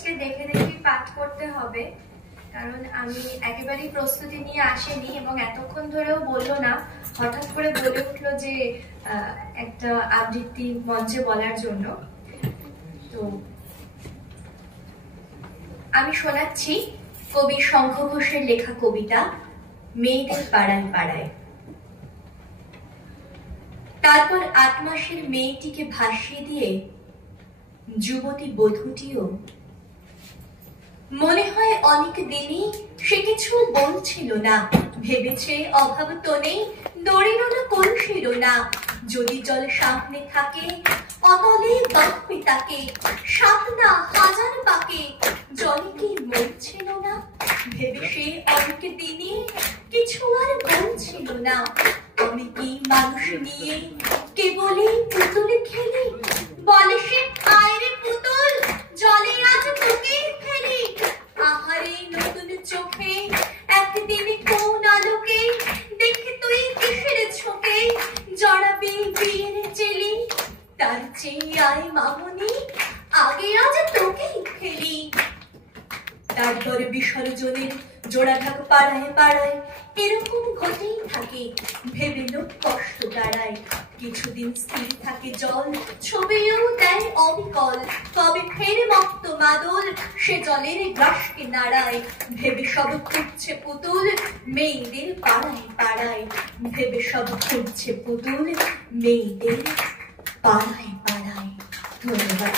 আজকে দেখে দেখে পাঠ করতে হবে, কারণ আমি একেবারেই প্রস্তুতি নিয়ে আসিনি এবং এতক্ষণ ধরেও বললো না, হঠাৎ করে বলে উঠলো যে একটা আবৃত্তি মঞ্চে বলার জন্য। তো আমি শোনাচ্ছি কবি শঙ্খ ঘোষের লেখা কবিতা মেয়েদের পাড়ায় পাড়ায়। তারপর ৮ মাসের মেয়েটিকে ভাসিয়ে দিয়ে যুবতী বধূটিও মনে হয় অনেক দিনই সে কিছু বলছিল না, ভেবেছে অভাব তো নেই, দড়িল না কলসিল না, যদি জল সামনে থাকে অতলে বাঁধবে তাকে, ৭ না ১০০০ পাকে, জলে কি মরছিল না, ভেবে সে অনেক দিনই কিছু আর বলছিল না। আমি কি মানুষ নিয়ে কেবলই পুতুল খেলি, বলে সে আয়রে পুতুল জলে আজ তোকে ফেলি, আহারে নতুন চোখে একদিন কোন আলোকে দেখে তুই কিসের ঝোঁকে জড়াবি বিয়ের চেলি, তার চেয়ে আয় মামনি আগে আজ তোকেই ফেলি। তারপর বিসর্জনের জোড়াঘাট পাড়ায় পাড়ায় এরকম ঘটেই থাকে, ভেবে লোক কষ্ট দাঁড়ায়, কিছুদিন স্থির থাকে জল, ছবিও দেয় অবিকল, তবে ফের মত্ত মাদল সে জলের গ্রাসকে নাড়ায়, ভেবে সব খুঁজছে পুতুল মেয়েদের পাড়ায় পাড়ায়, ভেবে সব খুঁজছে পুতুল মেয়েদের পাড়ায় পাড়ায়। ধন্যবাদ।